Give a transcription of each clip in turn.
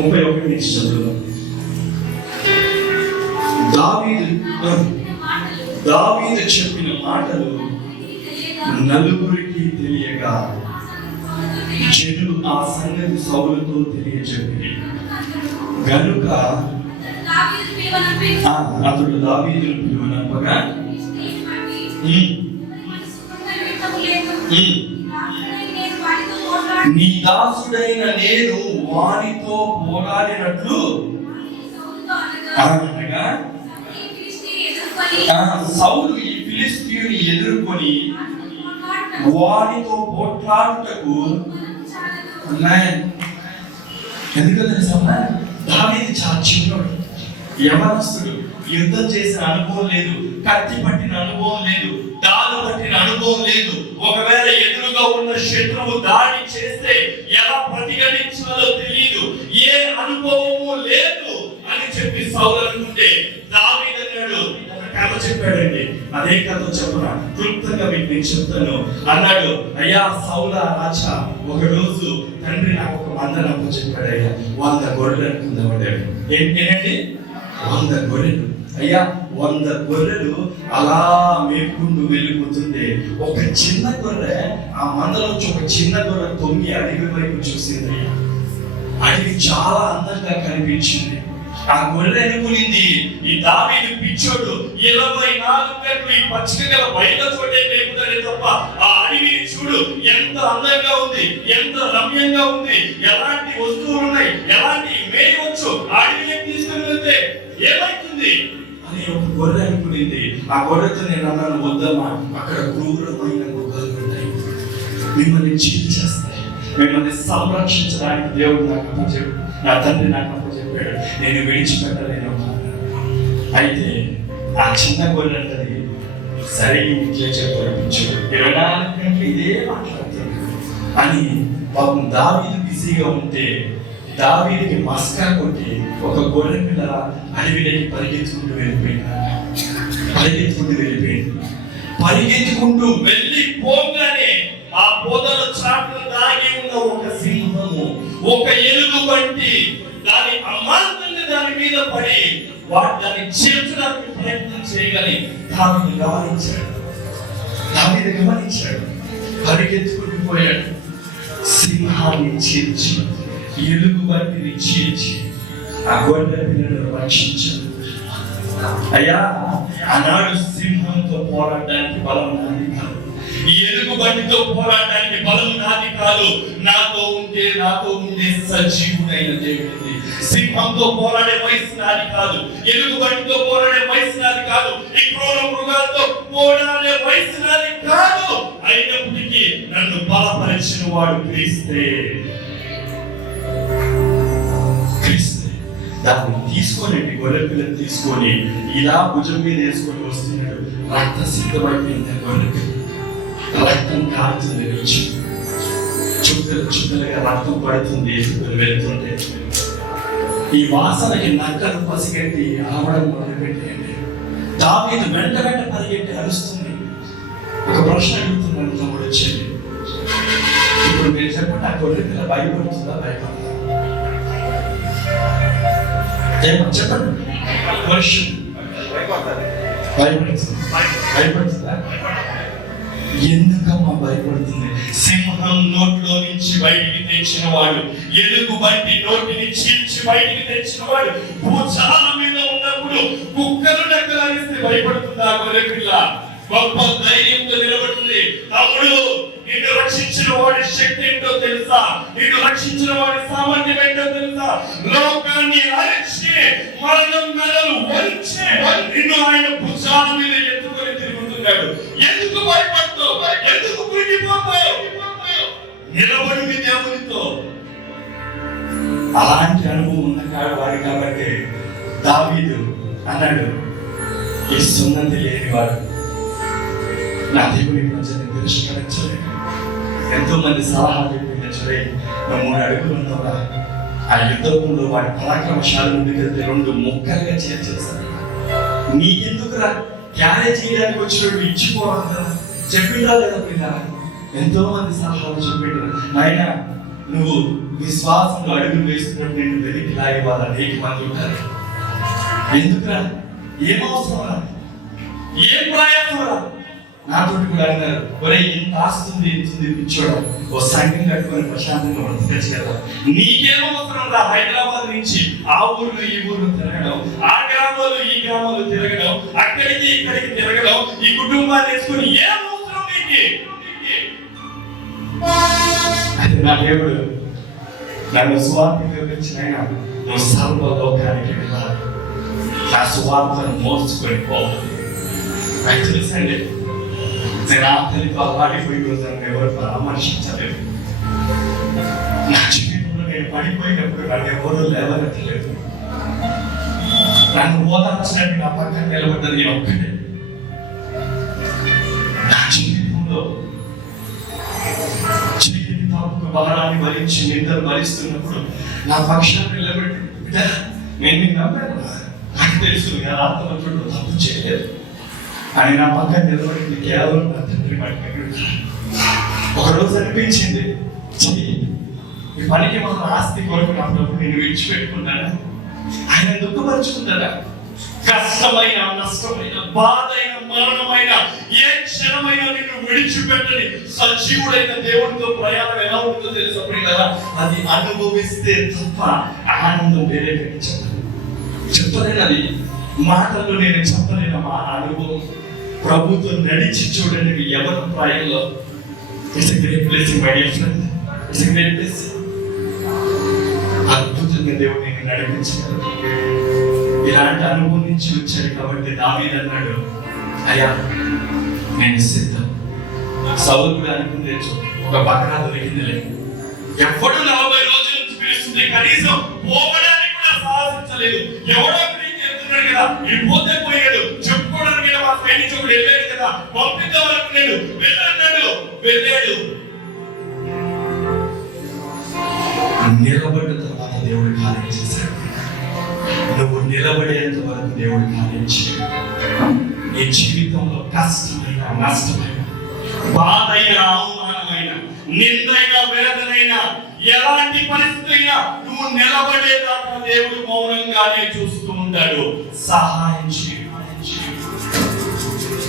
ముప్పై ఒకటి నుంచి చదువుదాం దావీదు దావీదు చెప్పిన మాటలు నలుగురికి తెలియక జనులు ఆ సంగతి సౌలతో తెలియజెప్పి గనుక ఆ, అతడు దావీదును పిలువనంపగా "ఉమ్, ఉమ్, నీ దాసుడైన నేను వానితో పోరాడినట్లు ఆ, అనగా సౌలు ఈ ఫిలిస్తీన్ ఎదుర్కొని వానితో పోట్లాడుటకు ఉన్నాయి. ఎందుకో తెలుసా దావీది చాలా చిన్నోడు. యవనస్తుడు. యుద్ధం చేసిన అనుభవం లేదు. కత్తి పట్టిన అనుభవం లేదు. దా పట్టిన అనుభవం లేదు. ఒకవేళ ఎదురుగా ఉన్న శత్రువు దాడి చేస్తే ఎలా ప్రతిఘటించాలో తెలియదు ఏ అనుభవము లేదు అని చెప్పి సౌలనుకుంటే అనుకుంటే దావీదు ఒక కథ చెప్పాడండి. అదే కథ చెప్పరా క్లుప్తంగా మీకు నేను చెప్తాను. అన్నాడు అయ్యా సౌల రాజా ఒక రోజు తండ్రి నాకు ఒక మందనప్పు చెప్పాడు అయ్యా వంద గొర్రెలు అనుకుందామన్నాడు ఏంటండి వంద గొర్రెలు. అయ్యా వంద గొర్రెలు అలా మేపుకుంటూ వెళ్ళిపోతుంది ఒక చిన్న గొర్రె ఆ మందలోంచి ఒక చిన్న గొర్రె తొమ్మి అడవి వైపు చూసింది. అడవి చాలా అందంగా కనిపించింది. ఆ గొర్రె అనుకునింది ఈ దావీదు పిచ్చోడు ఇరవై నాలుగు గంటలు ఈ పచ్చిక గల బయట చోటే లేపుతాడే తప్ప ఆ అడవి చూడు ఎంత అందంగా ఉంది ఎంత రమ్యంగా ఉంది ఎలాంటి వస్తువులు ఉన్నాయి ఎలాంటి మేయవచ్చు ఆ అడవిని తీసుకుని వెళ్తే ఏమైతుంది? అనే ఒక గొర్రె అనుకునింది ఆ గొర్రెతో నేను అన్నాను వద్దమ్మా అక్కడ క్రూరమైన గొర్రెలు ఉంటాయి మిమ్మల్ని చీల్చేస్తాయి మిమ్మల్ని సంరక్షించడానికి దేవుడు నాకు అప్పచెప్పు నా తండ్రి నాకు అప్పచెప్పాడు. నేను విడిచిపెట్టలేను. అయితే ఆ చిన్న గొర్రె అంటది సరే ఇంట్లో చెప్పారు ఇరవై నాలుగు గంటలు ఇదే మాట్లాడుతుంది అని పాపం దావీదు బిజీగా ఉంటే దావీడికి మస్కా కొట్టి ఒక గొర్రె పిల్ల అడవిలోకి పరిగెత్తుకుంటూ వెళ్ళిపోయింది. పరిగెత్తుకుంటూ వెళ్ళిపోయింది. పరిగెత్తుకుంటూ వెళ్ళి పోగానే ఆ పొదల చాటున దాగి ఉన్న ఒక సింహము ఒక ఎలుగు వంటి దాని అమాంతంగా దాని మీద పడి వాడు దాన్ని చేర్చడానికి ప్రయత్నం చేయగానే దాన్ని గమనించాడు. దావిని గమనించాడు. పరిగెత్తుకుంటూ పోయాడు. సింహాన్ని చీల్చి ఎలుగు వంటిని చీల్చి ఆ గొర్రె పిల్లలను రక్షించాడు అయ్యా ఆనాడు సింహంతో పోరాడడానికి బలం నాది కాదు ఈ ఎలుగు బండితో పోరాడడానికి బలం నాది కాదు నాతో ఉంటే నాతో ఉండే సజీవుడైన దేవుడిది సింహంతో పోరాడే వయసు నాది కాదు ఎలుగు బండితో పోరాడే వయసు నాది కాదు ఈ క్రూర మృగాలతో పోరాడే వయసు నాది కాదు అయినప్పటికీ నన్ను బలపరిచిన వాడు క్రీస్తే క్రీస్తే దాన్ని తీసుకొని గొర్రె పిల్లని తీసుకొని ఇలా భుజం మీద వేసుకొని వస్తున్నాడు. రక్త సిద్ధమైపోయింది ఆ గొర్రె రక్తం కారుతుంది నుంచి. చుక్కలు చుక్కలుగా రక్తం పడుతుంది వెళ్తుంటే. ఈ వాసనకి నక్కలు పసిగట్టి ఆవడం మొదలుపెట్టేయండి. దావీదు వెంట వెంట పరిగెట్టి అరుస్తుంది. ఒక ప్రశ్న అడుగుతున్నాడు తమ్ముడు వచ్చేది ఇప్పుడు మీరు చెప్పండి ఆ గొర్రె పిల్ల భయపడుతుందా భయపడదా? ఏమో చెప్పండి వర్షం. భయపడుతుంది భయపడుతుందా ఎందుకమ్మా భయపడుతుంది? సింహం నోట్లో నుంచి బయటికి తెచ్చిన వాడు ఎలుగు బట్టి నోటిని చీల్చి బయటికి తెచ్చిన వాడు భూచాల మీద ఉన్నప్పుడు కుక్కలు నక్కలనిస్తే భయపడుతుందా గొర్రె పిల్ల గొప్ప ధైర్యంతో నిలబడుతుంది. తమ్ముడు నిన్ను రక్షించిన వాడి శక్తి ఏంటో తెలుసా? నిన్ను రక్షించిన వాడి సామాన్యమే లోకాన్ని అరిచి మరణం మెడలు వంచి నిన్ను ఆయన భుజాల మీద ఎత్తుకొని తిరుగుతున్నాడు. ఎందుకు భయపడతావు? ఎందుకు కృంగిపోతావు? నిలబడి దేవునితో. అలాంటి అనుభవం ఉన్న కాడు వాడు కాబట్టి దావీదు అన్నాడు ఇస్తున్నది సున్నతి లేనివాడు నా దేవుని ప్రజల్ని తిరస్కరించలేదు. ఎంతో మంది సలహా చెప్పింది చూడే మూడు అడుగులు ఉన్నావురా ఆ యుద్ధంలో వాడి పరాక్రమశాలు ముందుకెళ్తే రెండు ముక్కలుగా చేర్చేస్తాను నీకెందుకురా క్యారేజ్ చేయడానికి వచ్చినట్టు ఇచ్చిపోవాలి కదా. చెప్పిందా లేదా పిల్ల? ఎంతో మంది సలహాలు చెప్పిండ్రు నాయన నువ్వు విశ్వాసంలో అడుగులు వేస్తున్నట్టు నేను వెనక్కి లాగే వాళ్ళ అనేక మంది ఉంటారు ఎందుకురా? ఏం అవసరం రా? ఏం ప్రయాసం రా? నాతో కూడా అన్నారు ఒరే ఇంత ఆస్తుంది ఇంతుంది పిచ్చోడు ఓ సంఘం కట్టుకొని ప్రశాంతంగా బ్రతకచ్చు కదా నీకేం అవసరం రా హైదరాబాద్ నుంచి ఆ ఊర్లో ఈ ఊర్లు తిరగడం ఆ గ్రామాలు ఈ గ్రామాలు తిరగడం అక్కడికి ఇక్కడికి తిరగడం ఈ కుటుంబాన్ని వేసుకొని ఏం అవసరం నీకు? అది నా దేవుడు. నన్ను స్వార్థంగా వచ్చిన ఆయన నువ్వు సర్వలోకానికి వెళ్ళాలి. నా స్వార్థను మోసుకొని పోవాలి నాకు తెలుసండి. నేను ఆకలితో అల్లాడిపోయి రోజు ఎవరు పరామర్శించలేదు. నా జీవితంలో నేను పడిపోయినప్పుడు నన్ను ఎవరు లేవనట్లేదు. నన్ను ఓదార్చినట్టు నా పక్కన నిలబడ్డది నేను ఒక్కడే. నా జీవితంలో చీకటి తాపుకు భారాన్ని భరించి నిందలు భరిస్తున్నప్పుడు నా పక్షాన్ని నిలబెట్టి నేను నమ్మాను. నాకు తెలుసు నేను ఆత్మలో తప్పు చేయలేదు. ఆయన పక్కన నిలబడింది కేవలం నా తండ్రి ఒకరోజు అనిపించింది ఈ పనికి మన ఆస్తి కొరకు నా ప్రభు నేను విడిచిపెట్టుకున్నాను? ఆయన దుఃఖపరుచుకుంటాడా కష్టమైన నష్టమైన బాధైన మరణమైన ఏ క్షణమైన నిన్ను విడిచిపెట్టని సజీవుడైన దేవుడితో ప్రయాణం ఎలా ఉంటుందో తెలుసు కదా అది అనుభవిస్తే తప్ప ఆనందం వేరే చెప్పలేదు చెప్పలేను అది మాటల్లో నేను చెప్పలేను మా అనుభవం ప్రభుత్వం నడిచి చూడండి ఎవరి ప్రాయంలో it's great placing my dear friend it's great place అద్భుతంగా దేవుడు నేను నడిపించగలరు ఇలాంటి అనుభవం నుంచి వచ్చాడు కాబట్టి దావీద్ అన్నాడు అయ్యా నేను సిద్ధం. సౌలు కూడా అనుకుంటే ఒక బకరా దొరికింది లేదు ఎప్పుడు నలభై రోజుల నుంచి పిలుస్తుంది కనీసం పోవడానికి కూడా సాహసించలేదు. ఎవడో పిలిచి కదా ఈ పోతే పోయాడు చెప్పుకోవడానికి కూడా వెళ్ళాడు కదా. పంపిద్దాం అనుకున్నాడు వెళ్ళన్నాడు వెళ్ళాడు. నిలబడిన తర్వాత దేవుడు కార్యం చేశాడు. నువ్వు నిలబడేంత వరకు దేవుడు కార్యం చేయడు. నీ జీవితంలో కష్టమైన నష్టమైన బాధ అయిన అవమానమైన నిందైన వేదనైన ఎలాంటి పరిస్థితి అయినా నువ్వు నిలబడేదాకా దేవుడు మౌనంగానే చూస్తూ ఉంటాడు. సహాయం చేయ.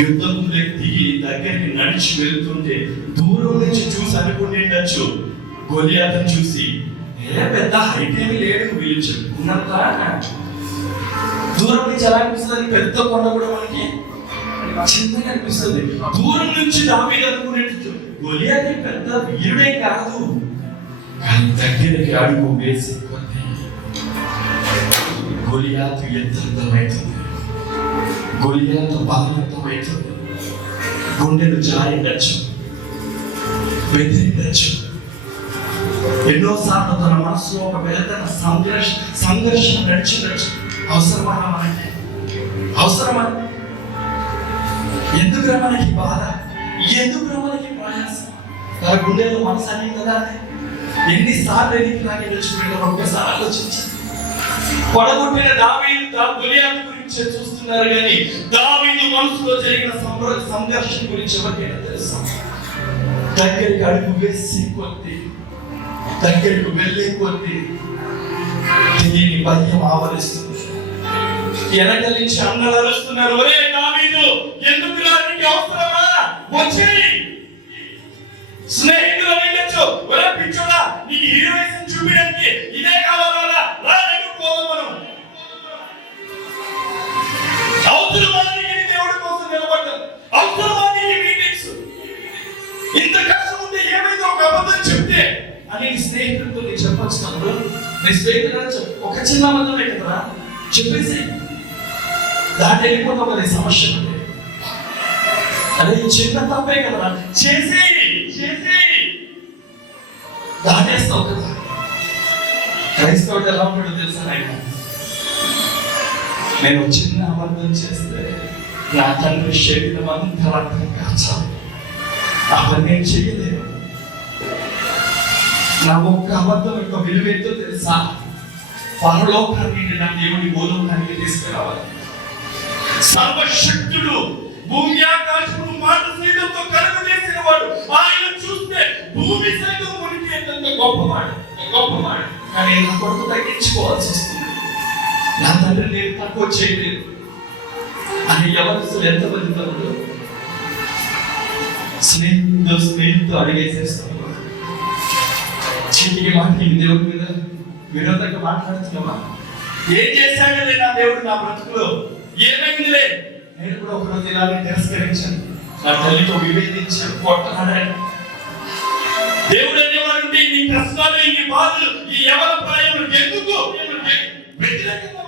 యుద్ధం దిగి దగ్గరికి నడిచి వెళ్తుంటే దూరం నుంచి చూసి అనుకుంటుండొచ్చు గొలియాతను చూసి ఏ పెద్ద హైట్ ఏమి లేడు వీళ్ళు చెప్పుకున్నంత దూరం నుంచి ఎలా అనిపిస్తుంది? పెద్ద కొండ కూడా మనకి చిన్నగా అనిపిస్తుంది. దూరం నుంచి దావీదు అనుకునేట్టు గొలియాత్ పెద్ద వీరుడే కాదు. కానీ దగ్గరికి అడుగు వేసి కొద్ది గొలియాతు ఎత్తర్థమవుతుంది గొలియాతు బలవంతమవుతుంది గుండెలు జారిండచ్చు బెదిరిండొచ్చు ఎన్నోసార్లు తన మనసులో ఒక పెద్ద సంఘర్ష సంఘర్షణ నడిచిండచ్చు అవసరమా మనకి? అవసరమా? ఎందుకు మనకి బాధ? ఎందుకు మనకి ప్రయాసం? తన గుండెలో మనసు అని కదా? ఎన్నిసార్లు ఎన్నికి లాగే నిలిచిపోయినా ఒక్కసారి ఆలోచించి. పడగొట్టిన దావీ దా గొలియాతు గురించి చూస్తున్నారు కానీ దావీదు మనసులో జరిగిన సంబర సంఘర్షణ గురించి ఎవరికైనా తెలుసా? దగ్గరికి అడుగు వేసి కొద్ది దగ్గరికి వెళ్ళే కొద్ది తెలియని భయం ఆవరిస్తుంది. వెనక నుంచి అన్నలు అరుస్తున్నారు. ఒరే దావీదు ఎందుకు నీకు అవసరమా? వచ్చేయి స్నేహితులు వెళ్ళొచ్చు ఒరే పిచ్చోడా నీకు హీరోయిజం చూపించడానికి ఇదే కావాలి. నీ స్నేహితులు ఒక చిన్న అబద్ధమే కదరా చెప్పేసి దాన్ని వెళ్ళిపోతాం అది సమస్య అదే చిన్న తప్పే కదరా చేసి చేసి. దాటేస్తావు కదా. క్రైస్తవుడు ఎలా ఉంటాడో తెలుసా ఆయన నేను చిన్న అబద్ధం చేస్తే నా తండ్రి శరీరం అంతా రక్తం కాచాలి ఆ పని నేను చేయలేను నా ఒక్క అబద్ధం యొక్క విలువేంతో తెలుసా? పరలోకాన్ని నా దేవుని భూలోకానికి తీసుకురావాలి. సర్వశక్తుడు భూమి ఆకాశము మాట సైతంతో కలుగు చేసిన వాడు ఆయన చూస్తే భూమి సైతం మునిగేంత గొప్పవాడు గొప్పవాడు. కానీ నా కొడుకు తగ్గించుకోవాల్సి వస్తుంది. నా తండ్రి నేను తక్కువ చేయలేదు అని ఎవరు ఎంతమంది తమ్ముడు స్నేహితుడు స్నేహితుడు అడిగేసేస్తాను చీటికి మాటికి దేవుడి మీద విరోధంగా మాట్లాడుతున్నావా? ఏం చేశాడలే నా దేవుడు నా బ్రతుకులో. ఏమైందిలే? నేను కూడా ఒకరోజు ఇలాగే తిరస్కరించాను. నా తల్లితో విభేదించాను కొట్టనాడాను దేవుడు అనేవాడు నీ కష్టాలు నీ బాధలు ఈ యవన ప్రాయములు ఎందుకు? వ్యతిరేకంగా